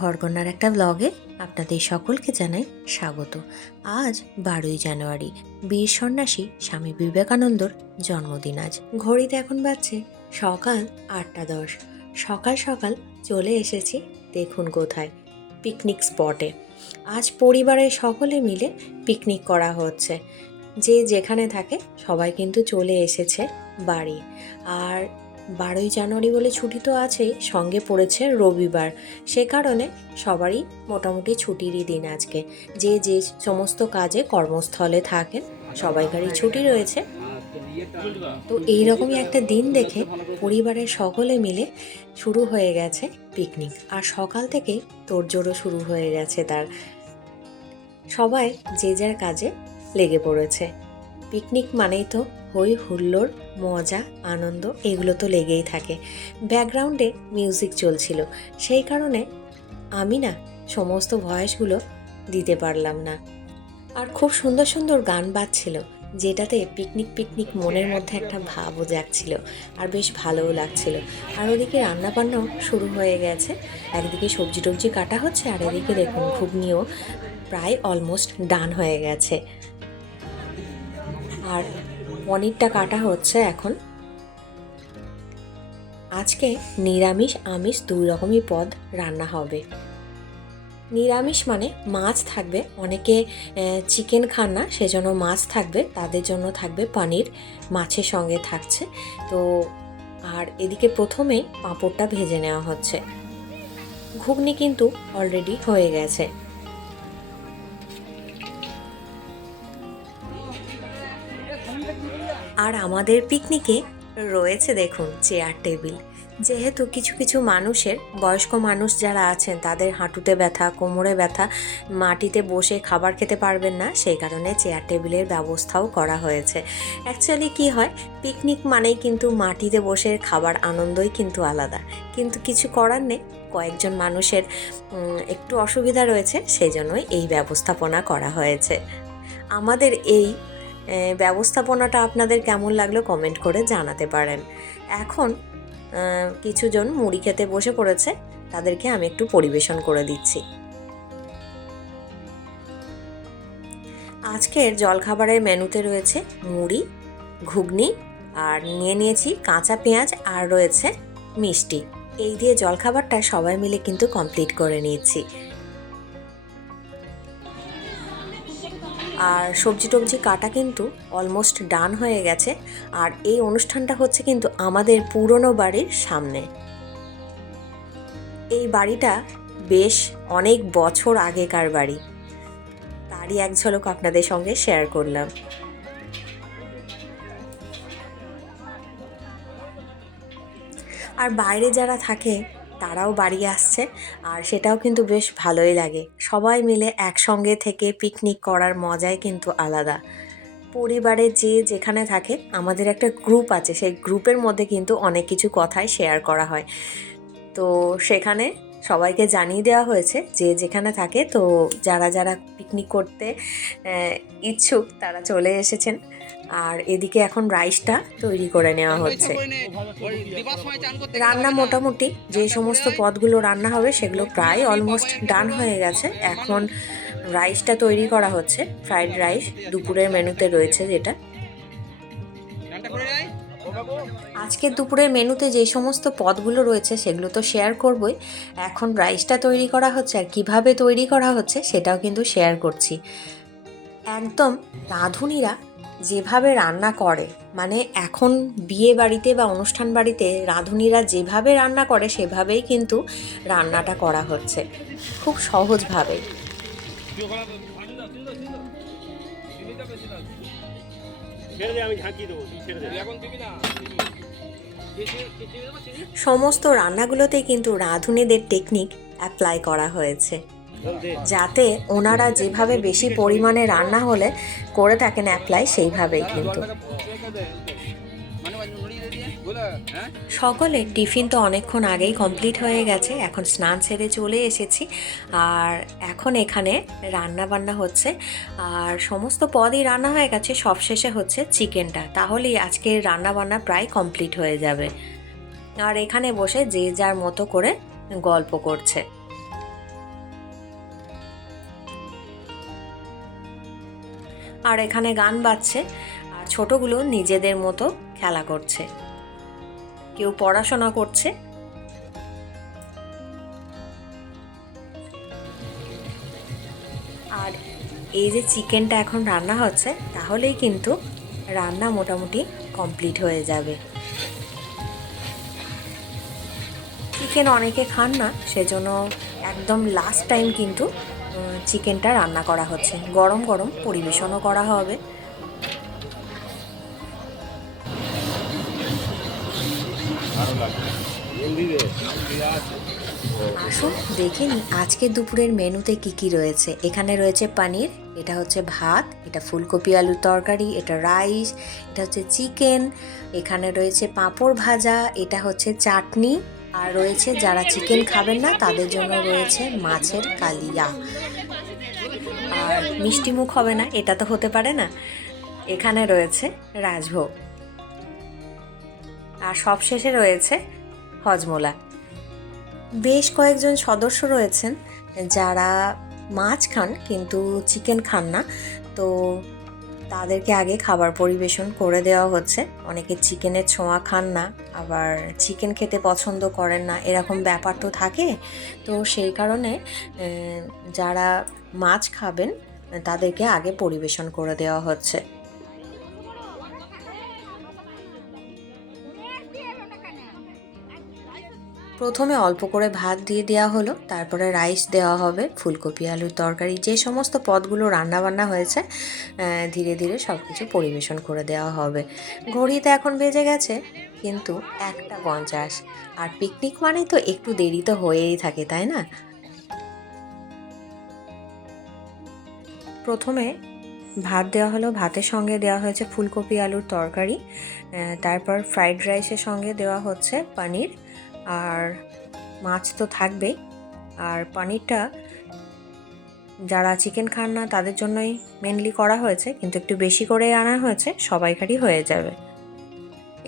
ঘরকন্যার একটা ব্লগে আপনাদের সকলকে জানাই স্বাগত। আজ বারোই জানুয়ারি, বীর সন্ন্যাসী স্বামী বিবেকানন্দর জন্মদিন আজ। ঘড়িতে এখন বাজছে সকাল আটটা দশ। সকাল সকাল চলে এসেছি, দেখুন কোথায় পিকনিক স্পটে আজ পরিবারের সকলে মিলে পিকনিক করা হচ্ছে। যে যেখানে থাকে সবাই কিন্তু চলে এসেছে বাড়ি। আর বারোই জানুয়ারি বলে ছুটি তো আছেই সঙ্গে পড়েছে রবিবার। সে কারণে সবারই মোটামুটি ছুটিরই দিন আজকে। যে যে সমস্ত কাজে কর্মস্থলে থাকেন, সবাইকারই ছুটি রয়েছে। তো এইরকমই একটা দিন দেখে পরিবারের সকলে মিলে শুরু হয়ে গেছে পিকনিক। আর সকাল থেকে তোড়জোড়ও শুরু হয়ে গেছে তার। সবাই যে যার কাজে লেগে পড়েছে। পিকনিক মানেই তো হই হুল্লোড়, মজা, আনন্দ, এগুলো তো লেগেই থাকে। ব্যাকগ্রাউন্ডে মিউজিক চলছিল। সেই কারণে আমি না সমস্ত ভয়েসগুলো দিতে পারলাম না। আর খুব সুন্দর সুন্দর গান বাজছিল, যেটাতে পিকনিক পিকনিক মনের মধ্যে একটা ভাবও জাগছিল আর বেশ ভালোও লাগছিল। আর ওদিকে রান্না বান্নাও শুরু হয়ে গেছে। একদিকে সবজি টবজি কাটা হচ্ছে আর এদিকে দেখুন, ঘুগনিও প্রায় অলমোস্ট ডান হয়ে গেছে। আর পনিরটা কাটা হচ্ছে এখন। আজকে নিরামিষ, আমিষ দুই রকমই পদ রান্না হবে। নিরামিষ মানে মাছ থাকবে, অনেকে চিকেন খান না, সেজন্য মাছ থাকবে, তাদের জন্য থাকবে পনির, মাছের সঙ্গে থাকছে। তো, আর এদিকে প্রথমে পাঁপড়টা ভেজে নেওয়া হচ্ছে। ঘুগনি কিন্তু অলরেডি হয়ে গেছে। আর আমাদের পিকনিকে রয়েছে দেখুন চেয়ার, টেবিল। যেহেতু কিছু কিছু মানুষের, বয়স্ক মানুষ যারা আছেন, তাদের হাঁটুতে ব্যথা, কোমরে ব্যথা, মাটিতে বসে খাবার খেতে পারবেন না, সেই কারণে চেয়ার, টেবিলের ব্যবস্থাও করা হয়েছে। অ্যাকচুয়ালি কি হয়, পিকনিক মানেই কিন্তু মাটিতে বসে খাবার আনন্দই কিন্তু আলাদা। কিন্তু কিছু করার নেই, কয়েকজন মানুষের একটু অসুবিধা রয়েছে সেই জন্যই এই ব্যবস্থাপনা করা হয়েছে। আমাদের এই ব্যবস্থাপনাটা আপনাদের কেমন লাগল কমেন্ট করে জানাতে পারেন। এখন কিছুজন মুড়ি খেতে বসে পড়েছে, তাদেরকে আমি একটু পরিবেশন করে দিচ্ছি। আজকের জলখাবারের মেনুতে রয়েছে মুড়ি, ঘুগনি, আর নিয়ে নিয়েছি কাঁচা পেঁয়াজ আর রয়েছে মিষ্টি। এই দিয়ে জলখাবারটা সবাই মিলে কিন্তু কমপ্লিট করে নিয়েছি। আর সবজি টবজি কাটা কিন্তু অলমোস্ট ডান হয়ে গেছে। আর এই অনুষ্ঠানটা হচ্ছে কিন্তু আমাদের পুরনো বাড়ির সামনে। এই বাড়িটা বেশ অনেক বছর আগেকার বাড়ি। তারই এক ঝলক আপনাদের সঙ্গে শেয়ার করলাম। আর বাইরে যারা থাকে তারাও বাড়ি আসছে আর সেটাও কিন্তু বেশ ভালোই লাগে। সবাই মিলে একসঙ্গে থেকে পিকনিক করার মজাই কিন্তু আলাদা। পরিবারে যে যেখানে থাকে, আমাদের একটা গ্রুপ আছে, সেই গ্রুপের মধ্যে কিন্তু অনেক কিছু কথাই শেয়ার করা হয়। তো সেখানে সবাইকে জানিয়ে দেওয়া হয়েছে যে যেখানে থাকে, তো যারা যারা পিকনিক করতে ইচ্ছুক তারা চলে এসেছেন। আর এদিকে এখন রাইসটা তৈরি করে নেওয়া হচ্ছে। রান্না মোটামুটি যে সমস্ত পদগুলো রান্না হবে সেগুলো প্রায় অলমোস্ট ডান হয়ে গেছে। এখন রাইসটা তৈরি করা হচ্ছে ফ্রাইড রাইস দুপুরের মেনুতে রয়েছে যেটা। আজকে দুপুরের মেনুতে যে সমস্ত পদগুলো রয়েছে সেগুলো তো শেয়ার করবই। এখন রাইসটা তৈরি করা হচ্ছে আর কীভাবে তৈরি করা হচ্ছে সেটাও কিন্তু শেয়ার করছি। একদম রাঁধুনিরা যেভাবে রান্না করে মানে এখন বিয়ে বাড়িতে বা অনুষ্ঠান বাড়িতে রাঁধুনিরা যেভাবে রান্না করে, সেভাবেই কিন্তু রান্নাটা করা হচ্ছে। খুব সহজভাবেই। সমস্ত রান্নাগুলোতেই কিন্তু রাঁধুনিদের টেকনিক অ্যাপ্লাই করা হয়েছে। যাতে ওনারা যেভাবে বেশি পরিমাণে রান্না হলে করে থাকেন অ্যাপ্লাই, সেইভাবেই কিন্তু। সকলে টিফিন তো অনেকক্ষণ আগেই কমপ্লিট হয়ে গেছে, এখন স্নান সেরে চলে এসেছি। আর এখন এখানে রান্না বান্না হচ্ছে, আর সমস্ত পদই রান্না হয়ে গেছে সবশেষে হচ্ছে চিকেনটা। তাহলেই আজকের রান্না বান্না প্রায় কমপ্লিট হয়ে যাবে। আর এখানে বসে যে যার মতো করে গল্প করছে। আর এখানে গান বাজছে আর ছোটগুলো নিজেদের মতো খেলা করছে। কেউ পড়াশোনা করছে। আর এই যে চিকেনটা এখন রান্না হচ্ছে, তাহলেই কিন্তু রান্না মোটামুটি কমপ্লিট হয়ে যাবে। চিকেন অনেকে খান না, সেজন্য একদম লাস্ট টাইম কিন্তু চিকেনটা রান্না করা হচ্ছে। গরম গরম পরিবেশনও করা হবে। আসুন, দেখে নিই আজকে দুপুরের মেনুতে কি কি রয়েছে। এখানে রয়েছে পনির, এটা হচ্ছে ভাত, এটা ফুলকপি আলুর তরকারি, এটা রাইস, এটা হচ্ছে চিকেন, এখানে রয়েছে পাঁপড় ভাজা, এটা হচ্ছে চাটনি, আর রয়েছে যারা চিকেন খাবেন না, তাদের জন্য রয়েছে মাছের কালিয়া। মিষ্টি মুখ হবে না, এটা তো হতে পারে না। এখানে রয়েছে রাজভোগ। আর সবশেষে রয়েছে হজমোলা। বেশ কয়েকজন সদস্য রয়েছেন, যারা মাছ খান কিন্তু চিকেন খান না। তো তাদেরকে আগে খাবার পরিবেশন করে দেওয়া হচ্ছে। অনেকে চিকেনের ছোঁয়া খান না, আবার চিকেন খেতে পছন্দ করেন না, এরকম ব্যাপার তো থাকে। তো সেই কারণে যারা মাছ খাবেন তাদেরকে আগে পরিবেশন করে দেওয়া হচ্ছে। প্রথমে অল্প করে ভাত দিয়ে দেওয়া হলো, তারপরে রাইস দেওয়া হবে, ফুলকপি, আলুর তরকারি, যে সমস্ত পদগুলো রান্নাবান্না হয়েছে ধীরে ধীরে সব কিছু পরিবেশন করে দেওয়া হবে। ঘড়িতে এখন বেজে গেছে, কিন্তু একটা পঞ্চাশ। আর পিকনিক মানেই তো একটু দেরি তো হয়েই থাকে, তাই না? প্রথমে ভাত দেওয়া হলো, ভাতের সঙ্গে দেওয়া হয়েছে ফুলকপি, আলুর তরকারি তারপর ফ্রাইড রাইসের সঙ্গে দেওয়া হচ্ছে পনির, আর মাছ তো থাকবেই। আর পনিরটা যারা চিকেন খান না, তাদের জন্যই মেনলি করা হয়েছে, কিন্তু একটু বেশি করে আনা হয়েছে, সবাইকারই হয়ে যাবে।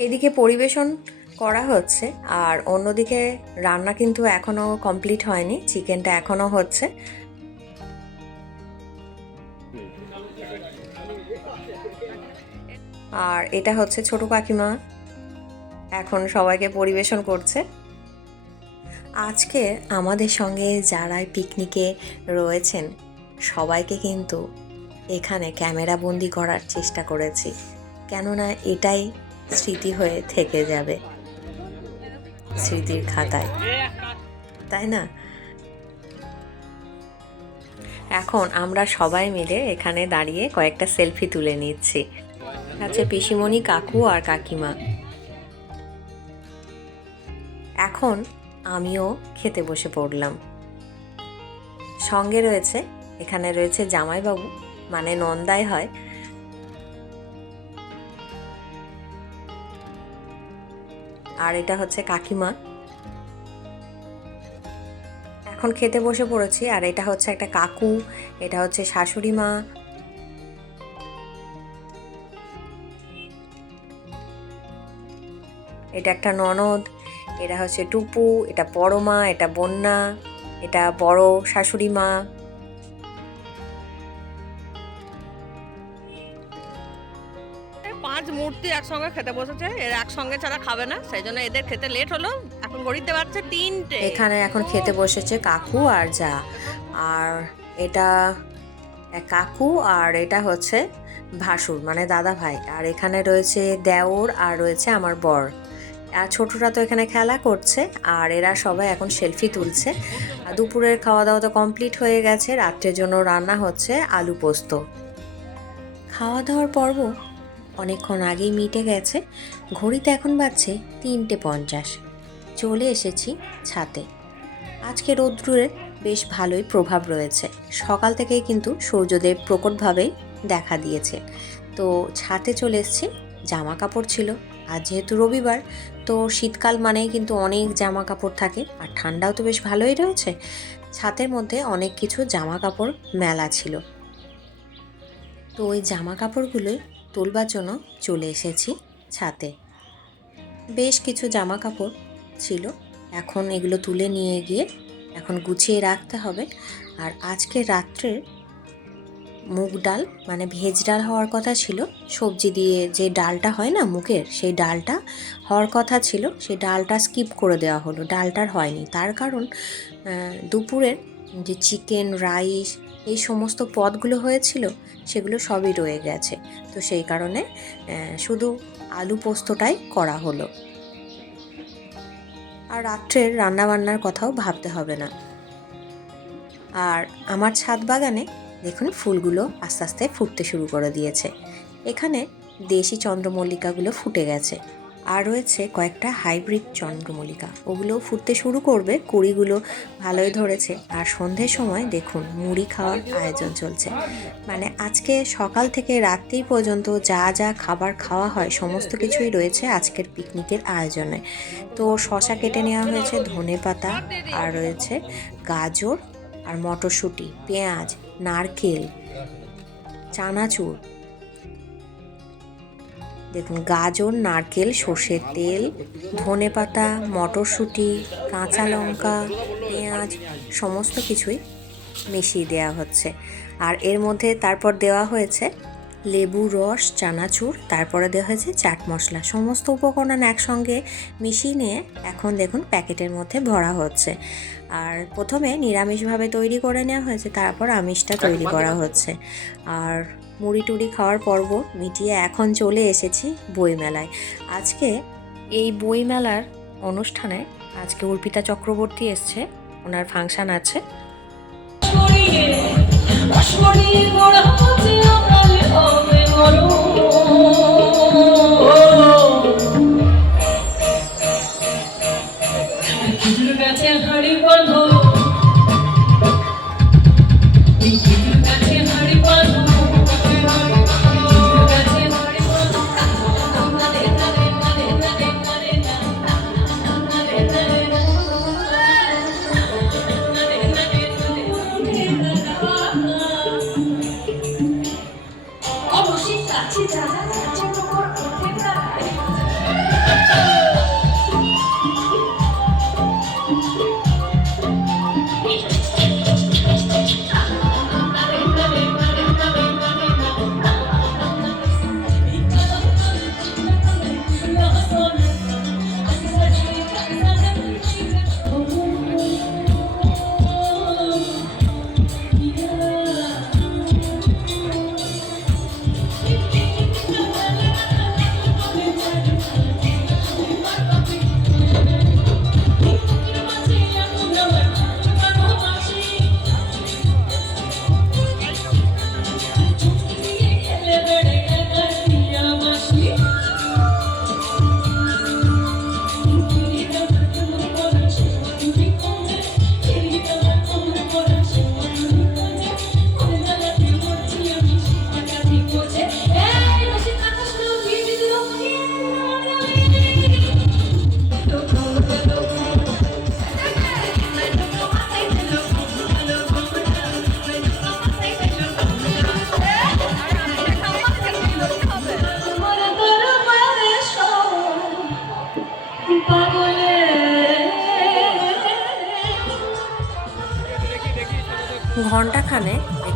এদিকে পরিবেশন করা হচ্ছে, আর অন্যদিকে রান্না কিন্তু এখনও কমপ্লিট হয়নি, চিকেনটা এখনও হচ্ছে। আর এটা হচ্ছে ছোট কাকিমা। এখন সবাইকে পরিবেশন করছে। আজকে আমাদের সঙ্গে যারা পিকনিকে রয়েছেন, সবাইকে কিন্তু এখানে ক্যামেরা বন্দি করার চেষ্টা করেছি। কেননা এটাই স্মৃতি হয়ে থেকে যাবে। স্মৃতির খাতায়। তাই না? এখন আমরা সবাই মিলে এখানে দাঁড়িয়ে কয়েকটা সেলফি তুলে নিচ্ছি। আছে পিসিমণি কাকু আর কাকিমা। এখন আমিও খেতে বসে পড়লাম। সঙ্গে রয়েছে, এখানে রয়েছে জামাইবাবু মানে নন্দাই হয়। আর এটা হচ্ছে কাকিমা। এখন খেতে বসে পড়েছি, আর এটা হচ্ছে একটা কাকু, এটা হচ্ছে শাশুড়ি মা। এটা একটা ননদ, এটা হচ্ছে টুপু, এটা বড় মা, এটা বন্যা, এটা বড় শাশুড়ি মা। পাঁচ মূর্তি একসঙ্গে খেতে বসেছে, এর একসঙ্গে ছাড়া খাবে না, সেই জন্য এদের খেতে লেট হলো। এখন বাজছে তিনটে। এখানে এখন খেতে বসেছে কাকু আর যা। আর এটা কাকু আর এটা হচ্ছে ভাসুর মানে দাদা ভাই। আর এখানে রয়েছে দেওর আর রয়েছে আমার বর। আর ছোটরা তো এখানে খেলা করছে, আর এরা সবাই এখন সেলফি তুলছে। আর দুপুরের খাওয়া দাওয়া তো কমপ্লিট হয়ে গেছে, রাত্রের জন্য রান্না হচ্ছে আলু পোস্ত। খাওয়া দাওয়ার পর্ব অনেকক্ষণ আগেই মিটে গেছে, ঘড়িতে এখন বাজছে তিনটে পঞ্চাশ। চলে এসেছি ছাতে আজকে রৌদ্রের বেশ ভালোই প্রভাব রয়েছে। সকাল থেকেই কিন্তু সূর্যদেব প্রকটভাবেই দেখা দিয়েছে। তো ছাতে চলে এসেছি জামা কাপড় ছিল। আর যেহেতু রবিবার, তো শীতকাল মানেই কিন্তু অনেক জামা কাপড় থাকে। আর ঠান্ডাও তো বেশ ভালোই রয়েছে। ছাতের মধ্যে অনেক কিছু জামা কাপড় মেলা ছিল। তো ওই জামা কাপড়গুলোই তোলবার জন্য চলে এসেছি ছাতে বেশ কিছু জামা কাপড় ছিল। এখন এগুলো তুলে নিয়ে গিয়ে এখন গুছিয়ে রাখতে হবে। আর আজকে রাত্রের মুগ ডাল মানে ভেজ ডাল হওয়ার কথা ছিল। সবজি দিয়ে যে ডালটা হয় না মুগের, সেই ডালটা হওয়ার কথা ছিল। সেই ডালটা স্কিপ করে দেওয়া হলো। ডালটার হয়নি। তার কারণ দুপুরের যে চিকেন, রাইস, এই সমস্ত পদগুলো হয়েছিল, সেগুলো সবই রয়ে গেছে। তো সেই কারণে শুধু আলু পোস্তটাই করা হলো। আর রাত্রের রান্নাবান্নার কথাও ভাবতে হবে না। আর আমার ছাদ বাগানে দেখুন ফুলগুলো আস্তে আস্তে ফুটতে শুরু করে দিয়েছে। এখানে দেশি চন্দ্রমল্লিকাগুলো ফুটে গেছে। আর রয়েছে কয়েকটা হাইব্রিড চন্দ্রমল্লিকা। ওগুলোও ফুটতে শুরু করবে, কুড়িগুলো ভালোই ধরেছে। আর সন্ধ্যের সময় দেখুন, মুড়ি খাওয়ার আয়োজন চলছে। মানে আজকে সকাল থেকে রাত্রি পর্যন্ত যা যা খাবার খাওয়া হয়, সমস্ত কিছুই রয়েছে আজকের পিকনিকের আয়োজনে। তো শশা কেটে নেওয়া হয়েছে, ধনে পাতা, আর রয়েছে গাজর আর মটরশুঁটি, পেঁয়াজ, নারকেল, চানাচুর দেখুন, গাজর, নারকেল, সর্ষের তেল, ধনে পাতা, মটরশুঁটি, কাঁচা লঙ্কা, পেঁয়াজ, সমস্ত কিছুই মিশিয়ে দেওয়া হচ্ছে। আর এর মধ্যে তারপর দেওয়া হয়েছে লেবু, রস, চানাচুর, তারপরে দেওয়া হয়েছে চাট মশলা। সমস্ত উপকরণ একসঙ্গে মিশিয়ে নিয়ে এখন দেখুন প্যাকেটের মধ্যে ভরা হচ্ছে। আর প্রথমে নিরামিষভাবে তৈরি করে নেওয়া হয়েছে, তারপর আমিষটা তৈরি করা হচ্ছে। আর মুড়ি টুড়ি খাওয়ার পর্ব মিটিয়ে এখন চলে এসেছি বইমেলায়। আজকে এই বইমেলার অনুষ্ঠানে আজকে অর্পিতা চক্রবর্তী এসছে, ওনার ফাংশন আছে।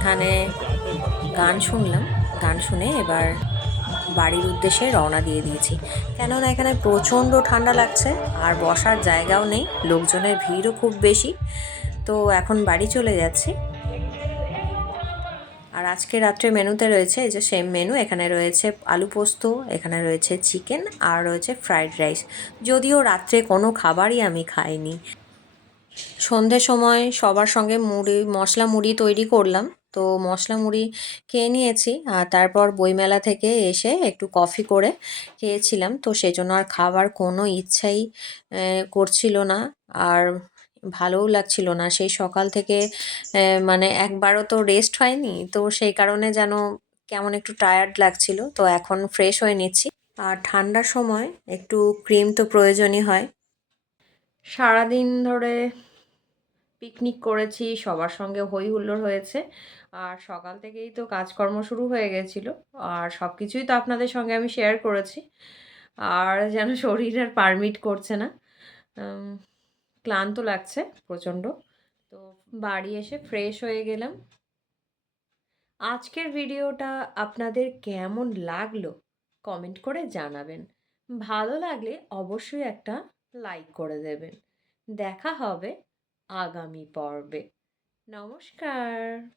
এখানে গান শুনলাম। গান শুনে এবার বাড়ির উদ্দেশ্যে রওনা দিয়ে দিয়েছি। কেননা এখানে প্রচণ্ড ঠান্ডা লাগছে, আর বসার জায়গাও নেই, লোকজনের ভিড়ও খুব বেশি। তো এখন বাড়ি চলে যাচ্ছি। আর আজকে রাত্রে মেনুতে রয়েছে, এই যে সেম মেনু এখানে রয়েছে আলু পোস্ত, এখানে রয়েছে চিকেন আর রয়েছে ফ্রাইড রাইস যদিও রাত্রে কোনো খাবারই আমি খাইনি। সন্ধ্যের সময় সবার সঙ্গে মুড়ি, মশলা মুড়ি তৈরি করলাম। তো মশলা মুড়ি খেয়ে নিয়েছি। আর তারপর বইমেলা থেকে এসে একটু কফি করে খেয়েছিলাম। তো সেই জন্য আর খাবার কোনো ইচ্ছাই করছিল না। আর ভালোও লাগছিল না। সেই সকাল থেকে মানে একবারও তো রেস্ট হয়নি। তো সেই কারণে যেন কেমন একটু টায়ার্ড লাগছিল। তো এখন ফ্রেশ হয়ে নিচ্ছি। আর ঠান্ডার সময় একটু ক্রিম তো প্রয়োজনই হয়। সারাদিন ধরে পিকনিক করেছি, সবার সঙ্গে হই হুল্লোড় হয়েছে। আর সকাল থেকেই তো কাজকর্ম শুরু হয়ে গেছিল। আর সব কিছুই তো আপনাদের সঙ্গে আমি শেয়ার করেছি। আর যেন শরীর আর পারমিট করছে না। ক্লান্ত লাগছে প্রচণ্ড। তো বাড়ি এসে ফ্রেশ হয়ে গেলাম। আজকের ভিডিওটা আপনাদের কেমন লাগল কমেন্ট করে জানাবেন। ভালো লাগলে অবশ্যই একটা লাইক করে দেবেন। দেখা হবে আগামী পর্বে। নমস্কার।